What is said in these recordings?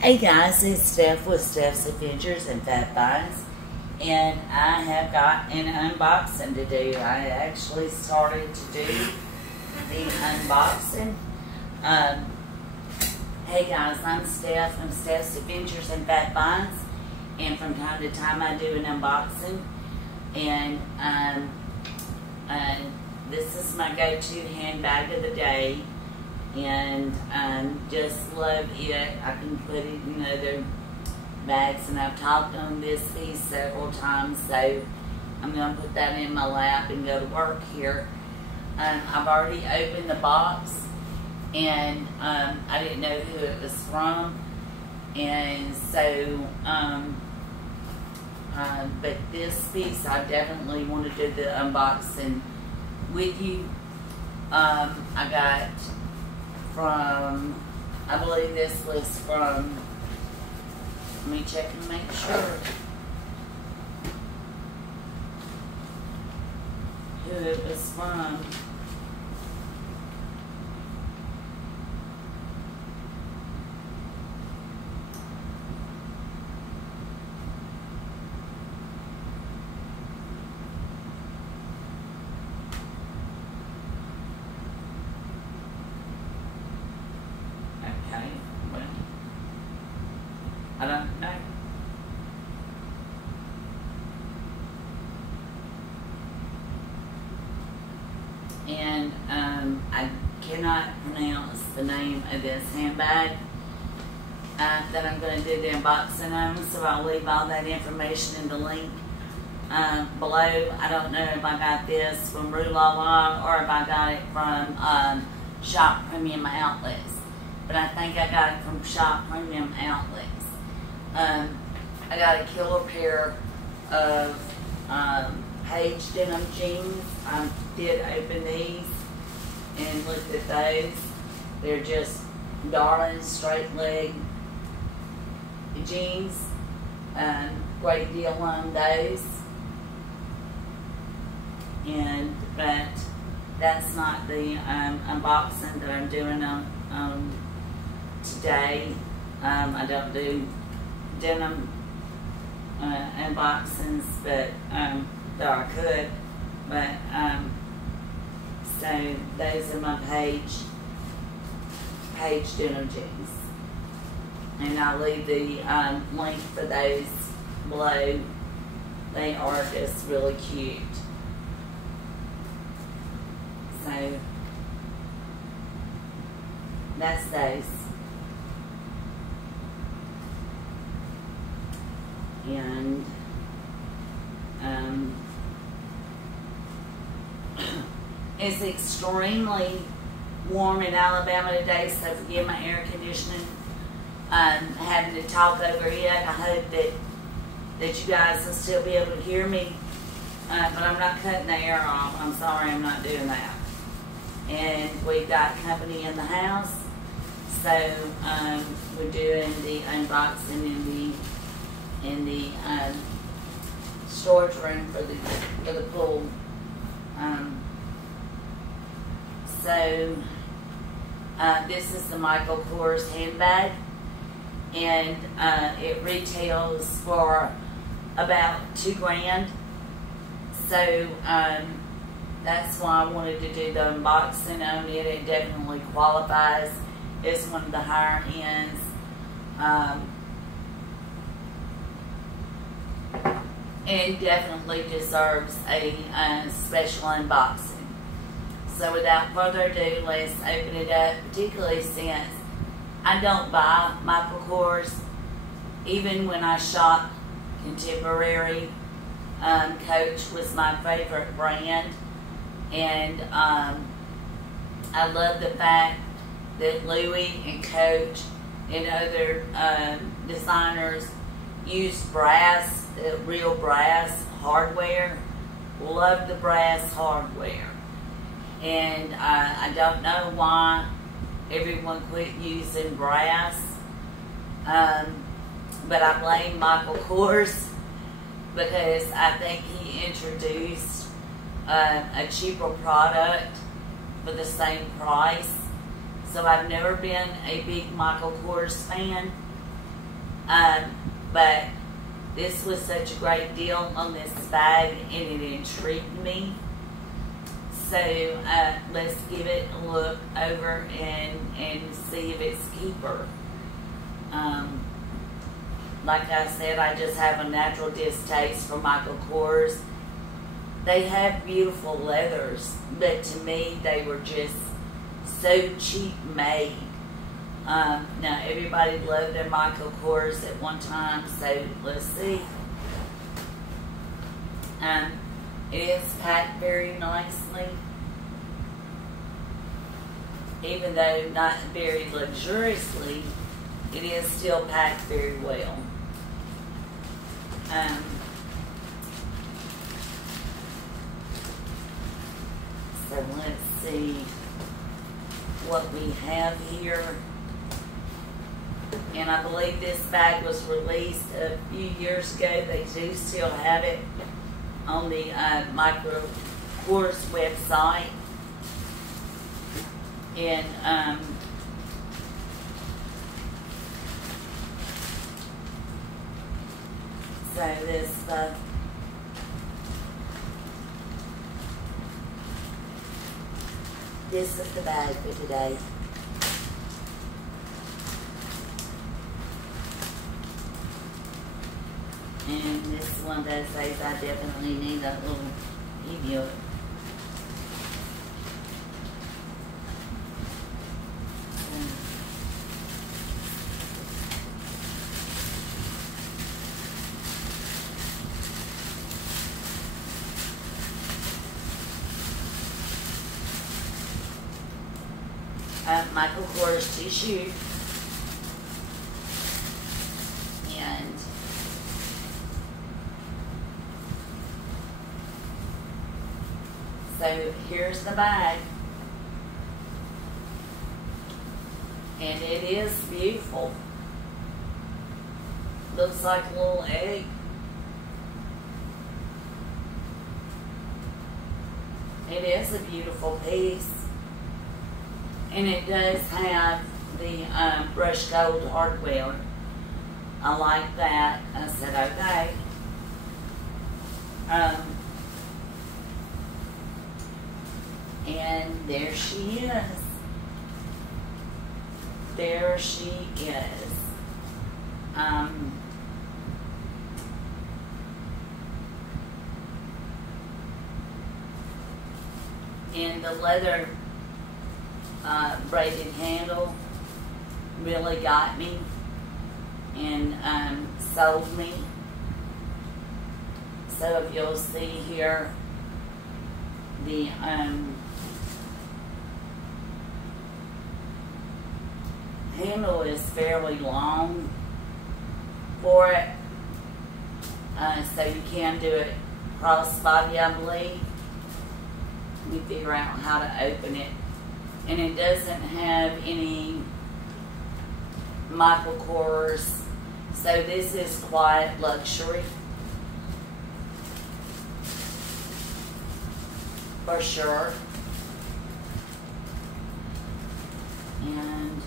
Hey guys, it's Steph with Steph's Adventures and Fat Finds, and I have got an unboxing to do. I actually started to do the unboxing. Hey guys, I'm Steph. I'm Steph's Adventures and Fat Finds, and from time to time I do an unboxing. And this is my go-to handbag of the day. And just love it. I can put it in other bags, and I've talked on this piece several times, so I'm going to put that in my lap and go to work here. I've already opened the box, and I didn't know who it was from, and so but this piece I definitely want to do the unboxing with you. I got from, I believe this was from, let me check and make sure who it was from. I don't know. And I cannot pronounce the name of this handbag that I'm going to do the unboxing on, so I'll leave all that information in the link below. I don't know if I got this from Rue La La or if I got it from Shop Premium Outlets, but I think I got it from Shop Premium Outlets. I got a killer pair of Page denim jeans. I did open these and looked at those. They're just darling straight leg jeans. Great deal on those. But that's not the unboxing that I'm doing on today. I don't do denim unboxings, but though I could, but so those are my Page denim jeans, and I'll leave the link for those below. They are just really cute. So that's those. And it's extremely warm in Alabama today, so forgive my air conditioning. Having to talk over it. I hope that you guys will still be able to hear me, but I'm not cutting the air off. I'm sorry, I'm not doing that. And we've got company in the house, so we're doing the unboxing in the storage room for the pool. So this is the Michael Kors handbag, and it retails for about $2,000. So that's why I wanted to do the unboxing on it. It definitely qualifies as one of the higher ends. And definitely deserves a special unboxing. So without further ado, let's open it up, particularly since I don't buy Michael Kors. Even when I shop contemporary, Coach was my favorite brand. And I love the fact that Louis and Coach and other designers use brass, real brass hardware. Love the brass hardware. And I don't know why everyone quit using brass. But I blame Michael Kors, because I think he introduced a cheaper product for the same price. So I've never been a big Michael Kors fan. But this was such a great deal on this bag, and it intrigued me. So let's give it a look over and see if it's a keeper. Like I said, I just have a natural distaste for Michael Kors. They have beautiful leathers, but to me they were just so cheap made. Now everybody loved their Michael Kors at one time, so let's see. It is packed very nicely, even though not very luxuriously. It is still packed very well. So let's see what we have here. And I believe this bag was released a few years ago. They do still have it on the Michael Kors website. And so this is the bag for today. And this is one of those days I definitely need a little preview. Michael Kors t-shirt. And so here's the bag. And it is beautiful. Looks like a little egg. It is a beautiful piece. And it does have the brushed gold hardware. I like that. I said, okay. And there she is. There she is. And the leather braided handle really got me and sold me. So if you'll see here, the handle is fairly long for it, so you can do it crossbody, I believe. Let me figure out how to open it. And it doesn't have any Michael Kors, so this is quiet luxury for sure. And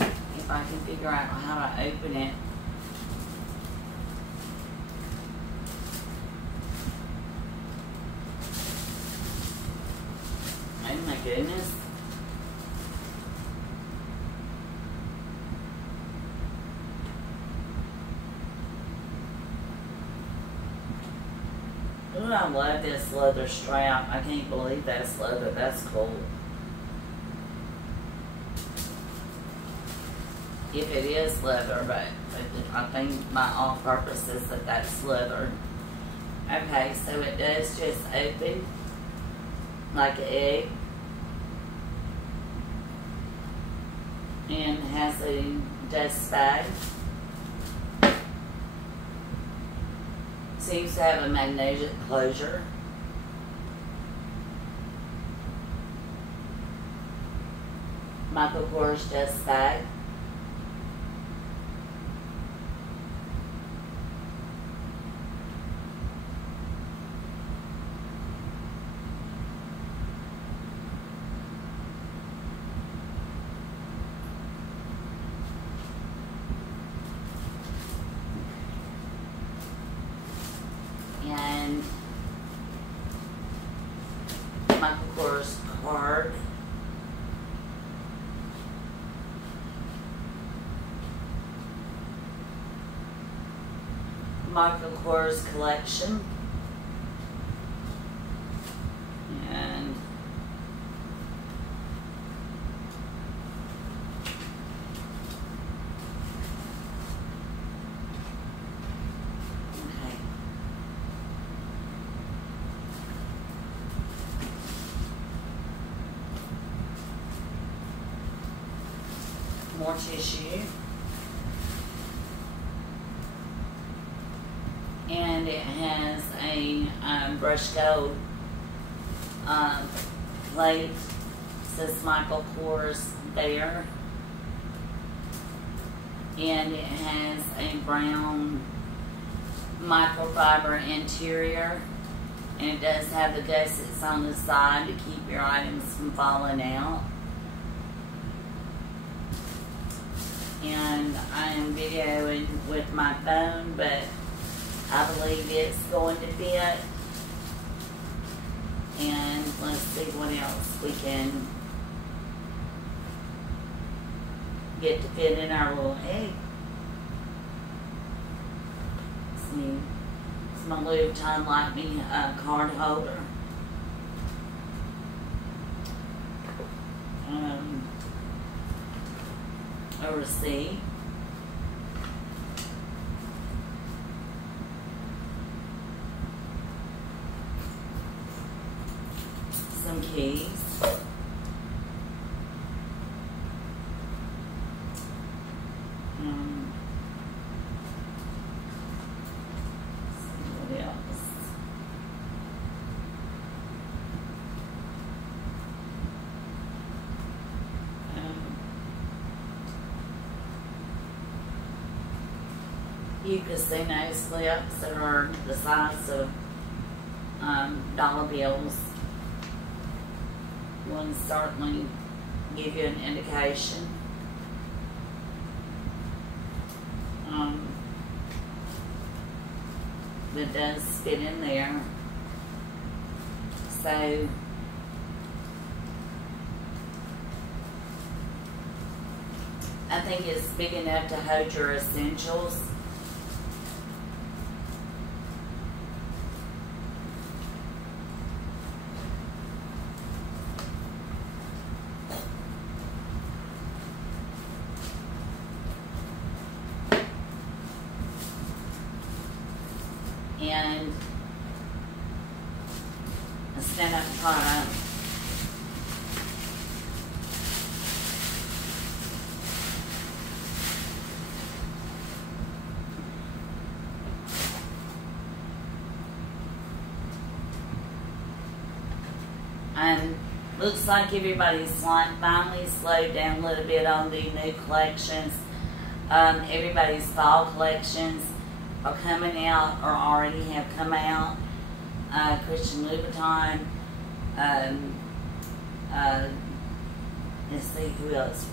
if I can figure out how to open it. Oh my goodness. Ooh, I love this leather strap. I can't believe that's leather. That's cool. If it is leather, but I think my all-purpose is that that's leather. Okay, so it does just open like an egg. And has a dust bag. Seems to have a magnetic closure. Michael Kors dust bag. Michael Kors collection. And okay. More tissue. And it has a brushed gold plate. Says Michael Kors there. And it has a brown microfiber interior. And it does have the gussets on the side to keep your items from falling out. And I am videoing with my phone, but I believe it's going to fit. And let's see what else we can get to fit in our little egg. Let's see. It's my Louis Vuitton Like Me card holder. A receipt. Some keys. What else? You casino slips that are the size of dollar bills. Will certainly give you an indication. That does fit in there. So I think it's big enough to hold your essentials. And a stand-up product. Looks like everybody's finally slowed down a little bit on the new collections. Everybody's fall collections are coming out or already have come out. Christian Louboutin. Let's see who else.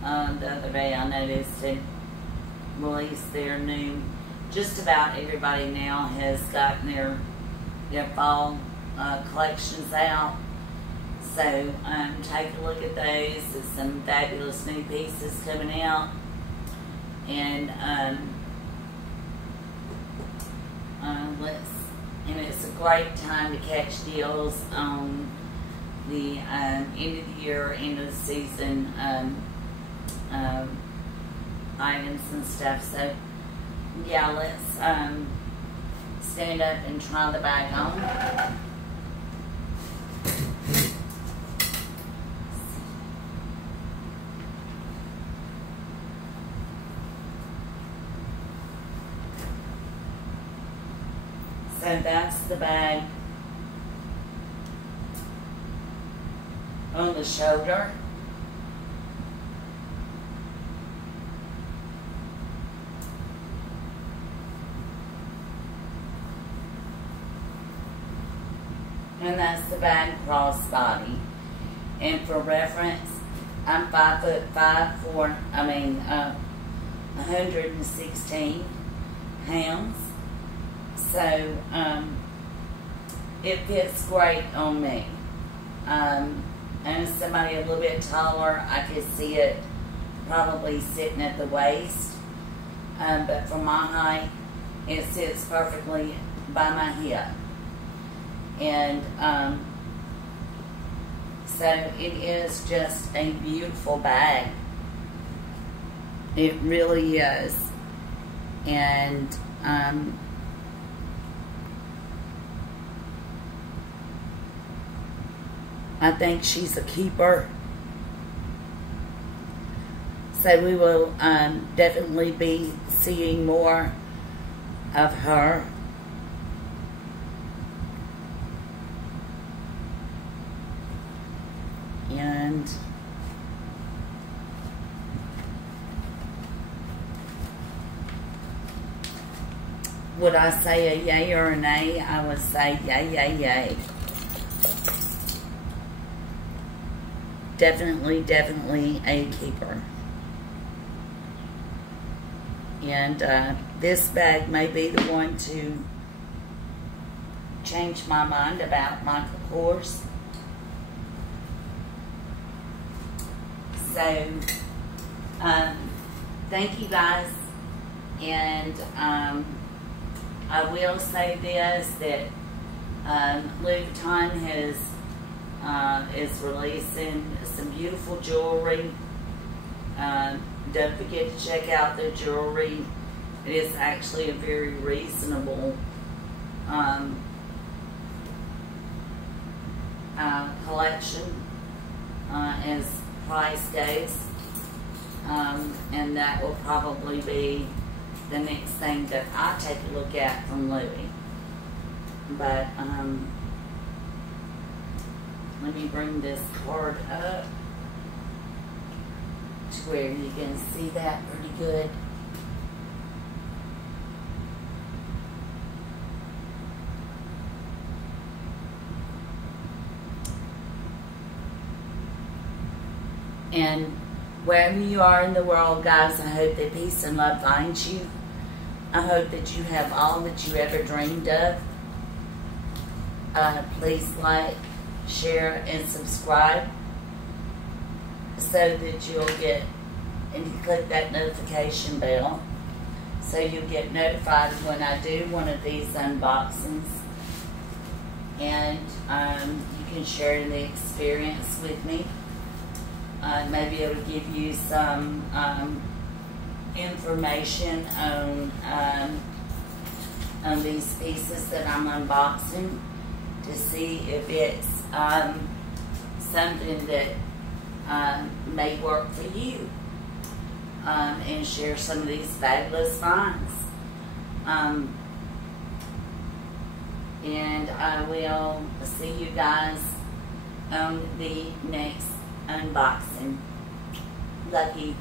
The other day I noticed they released their new. Just about everybody now has gotten their fall collections out. So take a look at those. There's some fabulous new pieces coming out. And it's a great time to catch deals on the end of the year, end of the season items and stuff. So yeah, let's stand up and try the bag on. So that's the bag on the shoulder. And that's the bag crossbody. And for reference, I'm 5'5", 116 pounds. So, it fits great on me. And somebody a little bit taller, I could see it probably sitting at the waist. But for my height, It sits perfectly by my hip. And so it is just a beautiful bag. It really is. And I think she's a keeper. So we will definitely be seeing more of her. And would I say a yay or a nay? I would say yay, yay, yay. Definitely, definitely a keeper. And this bag may be the one to change my mind about Michael Kors. So, thank you guys. And I will say this, that Louis Vuitton is releasing some beautiful jewelry. Don't forget to check out their jewelry. It is actually a very reasonable collection as price goes. And that will probably be the next thing that I take a look at from Louis. But let me bring this card up to where you can see that pretty good. And wherever you are in the world, guys, I hope that peace and love finds you. I hope that you have all that you ever dreamed of. Please like, share, and subscribe so that you'll get, and you click that notification bell so you'll get notified when I do one of these unboxings. And you can share the experience with me. Maybe it'll give you some information on these pieces that I'm unboxing to see if it's something that may work for you, and share some of these fabulous finds. And I will see you guys on the next unboxing. Lucky.